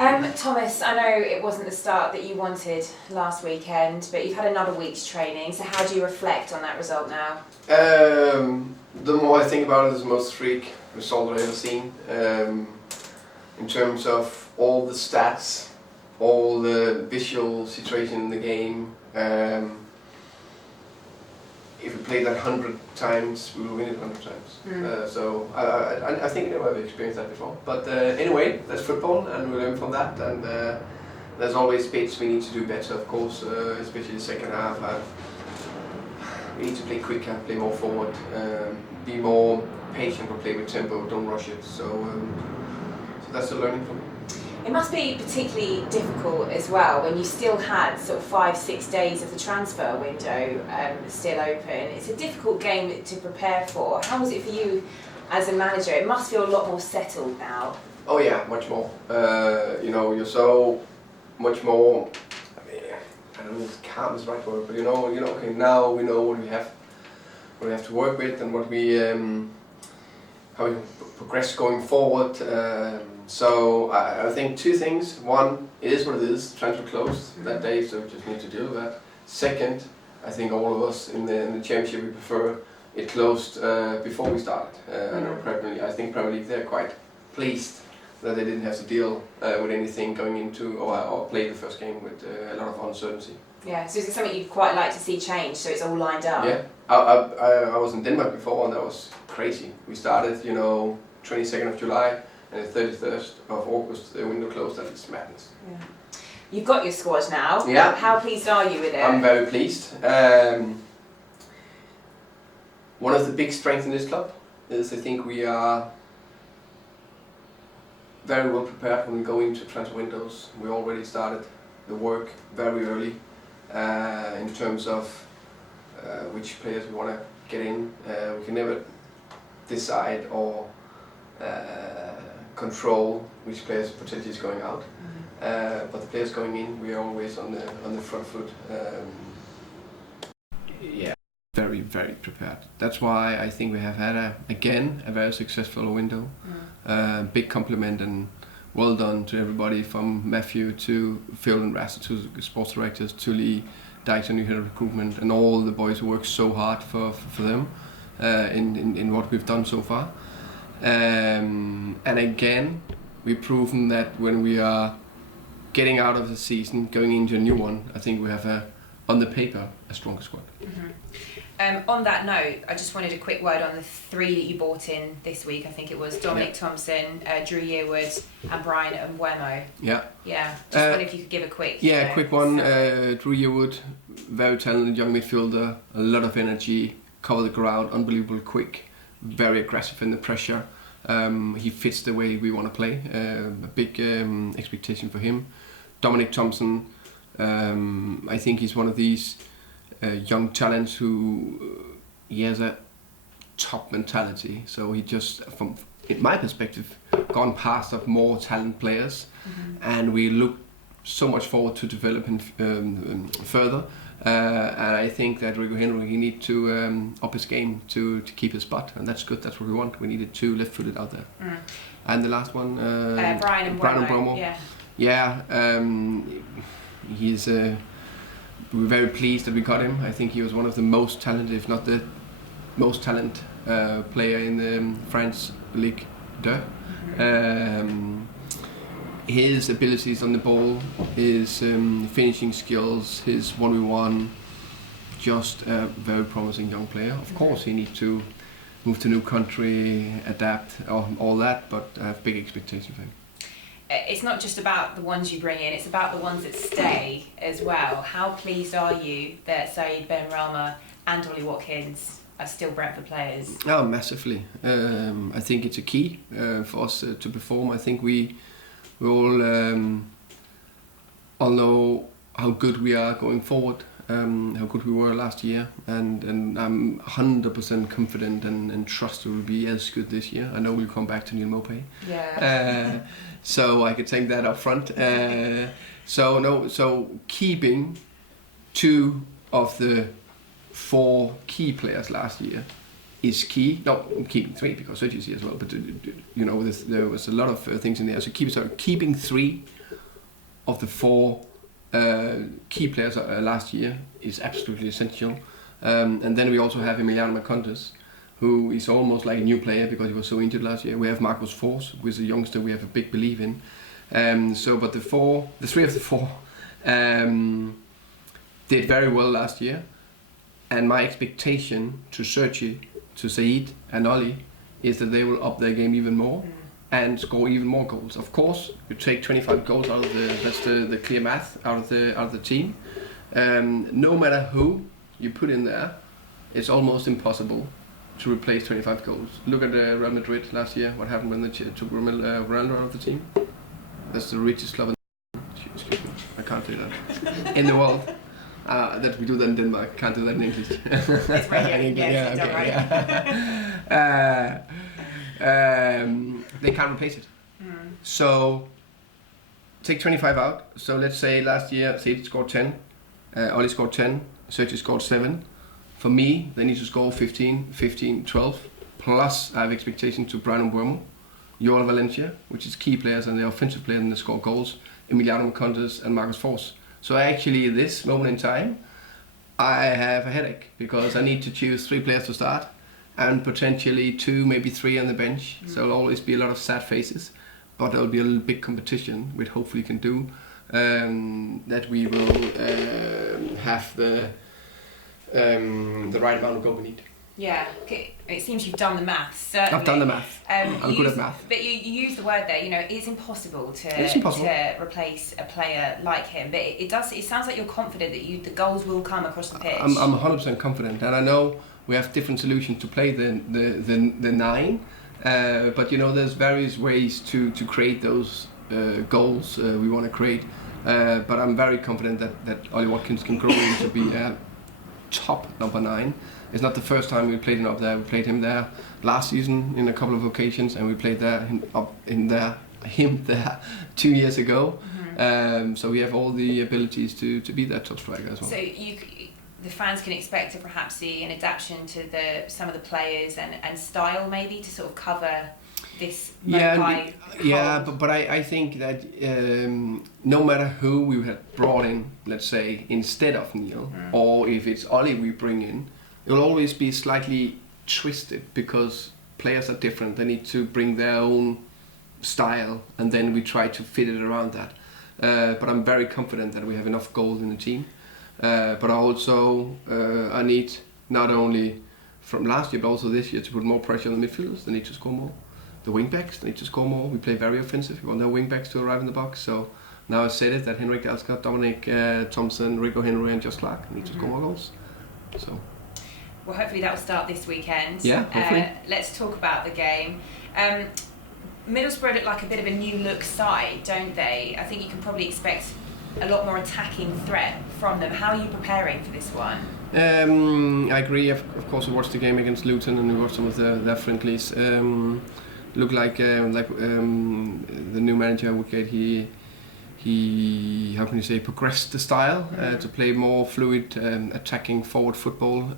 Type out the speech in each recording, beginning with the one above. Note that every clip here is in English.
Thomas, I know it wasn't the start that you wanted last weekend, but you've had another week's training, so how do you reflect on that result now? The more I think about it, it's the most freak result I've ever seen. In terms of all the stats, all the visual situation in the game. If we played that 100 times, we will win it 100 times. So I think I never have experienced that before. But anyway, that's football, and we learn from that. And there's always bits we need to do better, of course, especially the second half. We need to play quicker, play more forward, be more patient, or play with tempo, don't rush it. So that's the learning from it. It must be particularly difficult as well when you still had sort of 5-6 days of the transfer window still open. It's a difficult game to prepare for. How was it for you as a manager? It must feel a lot more settled now. Oh yeah, much more. You're so much more. I don't know if calm is the right word, but okay, now we know what we have to work with, and what we how we progress going forward. So I think two things. One, it is what it is. Transfer closed that day, so we just need to deal with that. Second, I think all of us in the championship, we prefer it closed before we started. I think Premier League, they're quite pleased that they didn't have to deal with anything going into or play the first game with a lot of uncertainty. Yeah, so is it something you'd quite like to see change, so it's all lined up? Yeah, I was in Denmark before, and that was crazy. We started, 22nd of July, and the 31st of August, the window closed, and it's madness. Yeah. You've got your squad now. Yeah. How pleased are you with it? I'm very pleased. One of the big strengths in this club is I think we are very well prepared when we go into transfer windows. We already started the work very early in terms of which players we want to get in. We can never decide or control which players potentially is going out, but the players going in, we are always on the front foot. Yeah, very prepared. That's why I think we have had a very successful window. Big compliment and well done to everybody, from Matthew to Phil and Rasta to sports directors to Lee Dyson, new head of recruitment, and all the boys who work so hard for them in what we've done so far. And again, we've proven that when we are getting out of the season, going into a new one, I think we have on the paper, a stronger squad. On that note, I just wanted a quick word on the three that you bought in this week. I think it was Dominic Thompson, Drew Yearwood, and Brian Mbeumo. Yeah. Yeah. Just wondered if you could give a quick. Quick one. Drew Yearwood, very talented young midfielder, a lot of energy, cover the ground, unbelievably quick, very aggressive in the pressure. He fits the way we want to play. A big expectation for him. Dominic Thompson, I think he's one of these young talents he has a top mentality. So he just, from in my perspective, gone past of more talent players, and we look so much forward to developing further. And I think that Rico Henry, he need to up his game to keep his spot, and that's good. That's what we want. We needed two left-footed out there. And the last one, Brian Mbeumo. He's. We're very pleased that we got him. I think he was one of the most talented, if not the most talented player in the France Ligue 2. His abilities on the ball, his finishing skills, his 1v1, just a very promising young player. Of course, he needs to move to a new country, adapt, all that, but I have big expectations for him. It's not just about the ones you bring in, it's about the ones that stay as well. How pleased are you that Saeed Benrahma and Ollie Watkins are still Brentford players? Oh, massively. I think it's a key for us to perform. I think we all know how good we are going forward, how good we were last year, and I'm 100% confident and trust we will be as good this year. I know we'll come back to Neil Maupay. Yeah. So I could take that up front. So keeping two of the four key players last year is key. No, keeping three because Sergio's here as well. But there was a lot of things in there. So keeping three of the 4 key players last year is absolutely essential. And then we also have Emiliano Marcondes, who is almost like a new player because he was so injured last year. We have Marcus Forss, who is a youngster we have a big belief in. But the 3 of the 4 did very well last year. And my expectation to Sergi, to Said and Oli is that they will up their game even more and score even more goals. Of course, you take 25 goals out of that's the clear math out of the team. No matter who you put in there, it's almost impossible to replace 25 goals. Look at Real Madrid last year. What happened when they took Ronaldo out of the team? That's the richest club in excuse me, I can't do that in the world. That we do that in Denmark. Can't do that in English. It's right here. Yeah, okay, right. They can't replace it. So take 25 out. So let's say last year Sadie scored 10, Oli scored 10, Sergi scored 7. For me, they need to score 15, 12. Plus, I have expectation to Brian Mbeumo, Joel Valencia, which is key players and the offensive players and they score goals, Emiliano Marcondes and Marcus Forss. So actually, at this moment in time, I have a headache because I need to choose 3 players to start and potentially 2, maybe 3 on the bench. So there'll always be a lot of sad faces, but there'll be a little big competition, which hopefully can do that we will have the right amount of goal we need. Yeah, okay. It seems you've done the maths, certainly. I've done the math. I'm good at math. But you use the word there, it's impossible to replace a player like him. But it sounds like you're confident that the goals will come across the pitch. I'm 100% confident, and I know we have different solutions to play the 9. But there's various ways to create those goals we want to create. But I'm very confident that Ollie Watkins can grow into be a top number 9. It's not the first time we played him up there. We played him there last season in a couple of occasions, and we played him there 2 years ago. So we have all the abilities to be that top striker as well. So the fans can expect to perhaps see an adaptation to some of the players and style maybe to sort of cover this high. Yeah, but I think that no matter who we had brought in, let's say instead of Neil, or if it's Ollie we bring in, it will always be slightly twisted because players are different. They need to bring their own style, and then we try to fit it around that. But I'm very confident that we have enough goals in the team. But also I need not only from last year but also this year to put more pressure on the midfielders. They need to score more. The wingbacks need to score more. We play very offensive. We want our wingbacks to arrive in the box. So now I said it that Henrik Dalsgaard, Dominic Thompson, Rico Henry and Josh Clark need to score more goals. So. Well, hopefully that will start this weekend. Yeah, hopefully. Let's talk about the game. Middlesbrough look like a bit of a new look side, don't they? I think you can probably expect a lot more attacking threat from them. How are you preparing for this one? I agree. Of course, we watched the game against Luton and we watched some of their friendlies. Look like the new manager Woodgate. He how can you say progressed the style to play more fluid, attacking forward football.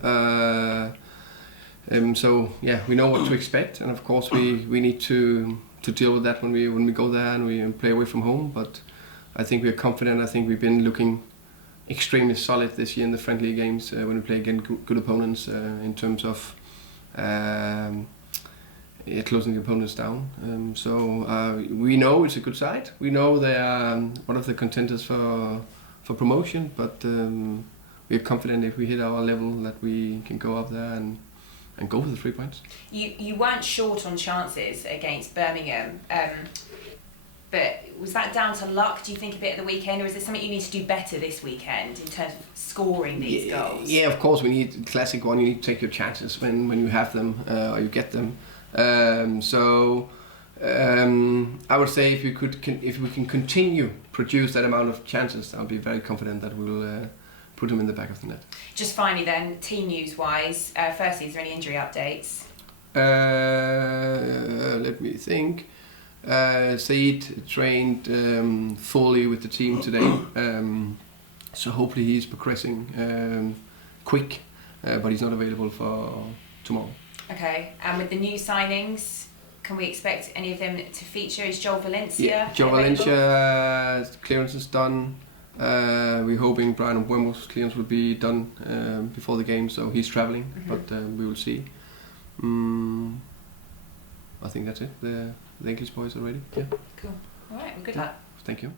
So yeah, we know what to expect, and of course we need to deal with that when we go there and we play away from home. But I think we are confident. I think we've been looking extremely solid this year in the friendly games when we play against good opponents in terms of closing the opponents down. So we know it's a good side. We know they are one of the contenders for promotion, but we are confident if we hit our level that we can go up there and go for the 3 points. You weren't short on chances against Birmingham, but was that down to luck, do you think, a bit at the weekend, or is there something you need to do better this weekend in terms of scoring these goals? Yeah, of course we need classic one. You need to take your chances when you have them or you get them. I would say if we can continue produce that amount of chances, I'll be very confident that we'll put them in the back of the net. Just finally then, team news wise, firstly, is there any injury updates? Let me think. Said trained fully with the team today, so hopefully he's progressing quick, but he's not available for tomorrow. Okay, and with the new signings? can we expect any of them to feature? Is Joel Valencia? Yeah, Joel Valencia clearance is done. We're hoping Brian Wemble's clearance will be done before the game, so he's travelling, but we will see. I think that's it. The English boys are ready. Yeah. Cool. All right. Well, good luck. Thank you.